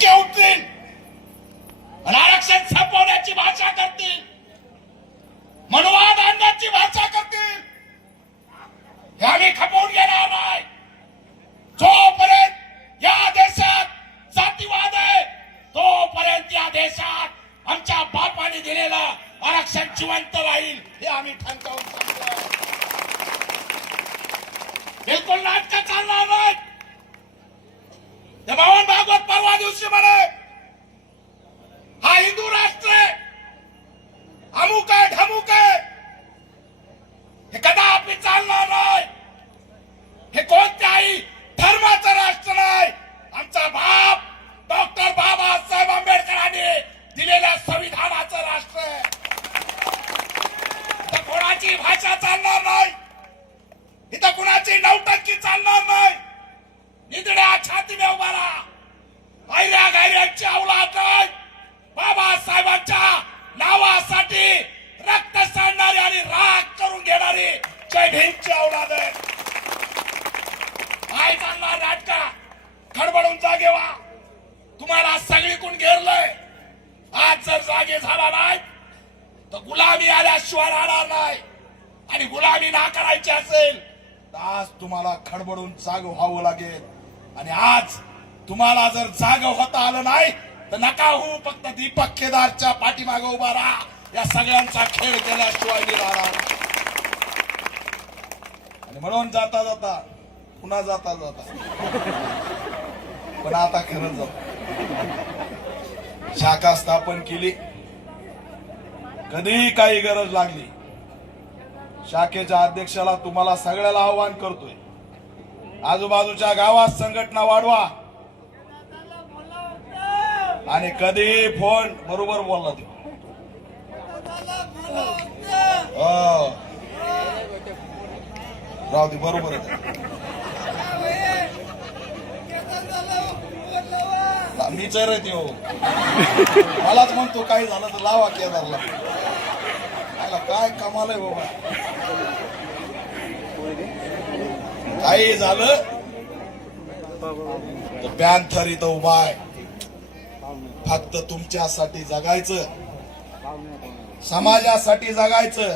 मुसके उठतील आणि आरक्षण संपवण्याची भाषा करतील, मनवाद आणण्याची भाषा करतील. हे आम्ही खपवून घेणार नाही. जोपर्यंत या देशात जातीवाद आहे तोपर्यंत या देशात आमच्या बापाने दिलेलं आरक्षण जिवंत राहील, हे आम्ही ठणकावून सांगतो. बिलकुल नाटक चालणार नाही. मोहन भागवत परवा दिवशी म्हणे हा हिंदू राष्ट्र आहे, अमुक आहे ढमुक आहे, हे कदापि चालणार नाही. हे कोणत्याही धर्माचं राष्ट्र नाही. आमचा बाप डॉक्टर बाबासाहेब आंबेडकरांनी दिलेल्या संविधानाचं राष्ट्र आहे. इथं कोणाची भाषा चालणार नाही, इथं कुणाची नौटंकी चालणार नाही. निधड्या छातीने उभा राहा. आयऱ्या गायऱ्यांची औलाद नाही. बाबासाहेबांच्या नावासाठी रक्त सांडणारी आणि राग करून घेणारी जय भीमची औलाद आहे. काय चालणार नाटका? खडबडून जागे व्हा. तुम्हाला सगळीकडून घेरलंय. आज जर जागे झाला नाही तर गुलामी आल्याशिवाय राहणार नाही. आणि गुलामी नाकारायची असेल तर आज तुम्हाला खडबडून जाग व्हावं लागेल. आणि आज तुम्हाला जर जाग होता आलं नाही तर नका होऊ. फक्त दीपक केदारच्या पाठीमागे उभा राहा. या सगळ्यांचा खेळ केल्याशिवाय मी राहणार. आणि म्हणून जाता जाता पुन्हा जाता जाता पण आता खरं जाऊ. शाखा स्थापन केली. कधीही काही गरज लागली शाखेच्या अध्यक्षाला तुम्हाला सगळ्याला आवाहन करतोय. आजूबाजूच्या गावात संघटना वाढवा. आणि कधीही फोन बरोबर बोलला ते राहू दे बरोबर मीच रे त्यो मलाच म्हणतो काही झालं तर लावा केदारला. काय कमाल आहे बाबा. काही झालं तर पॅन्थर इथं उभा आहे. फक्त तुमच्यासाठी जगायचं, समाजासाठी जगायचं.